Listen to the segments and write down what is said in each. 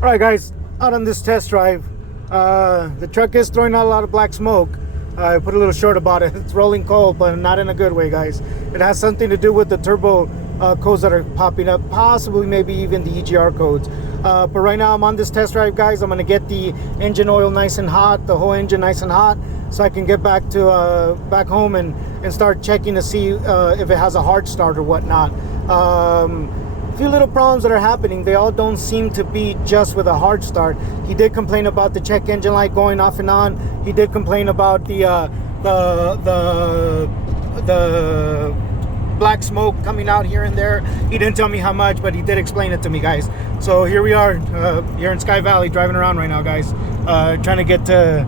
All right, guys, out on this test drive, the truck is throwing out a lot of black smoke. I put a little short about it. It's rolling cold, but not in a good way, guys. It has something to do with the turbo codes that are popping up, possibly maybe even the EGR codes. But right now I'm on this test drive, guys. I'm gonna get the engine oil nice and hot, the whole engine nice and hot, so I can get back to back home and start checking to see if it has a hard start or whatnot. Few little problems that are happening. They all don't seem to be just with a hard start. He did complain about the check engine light going off and on. He did complain about the black smoke coming out here and there. He didn't tell me how much, but he did explain it to me, guys. So here we are here in Sky Valley, driving around right now, guys, trying to get to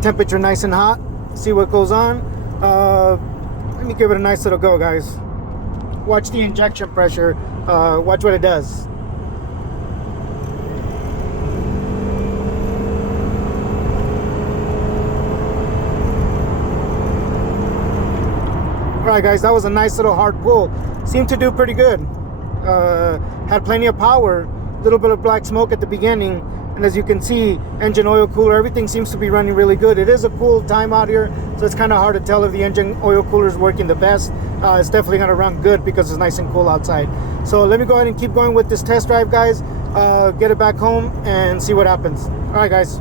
temperature nice and hot, see what goes on. Let me give it a nice little go, guys. Watch the injection pressure. Watch what it does. Alright, guys, that was a nice little hard pull. Seemed to do pretty good. Had plenty of power. A little bit of black smoke at the beginning. And as you can see, engine oil cooler, everything seems to be running really good. It is a cool time out here, so it's kind of hard to tell if the engine oil cooler is working the best. It's definitely going to run good because it's nice and cool outside. So let me go ahead and keep going with this test drive, guys. Get it back home and see what happens. All right, guys.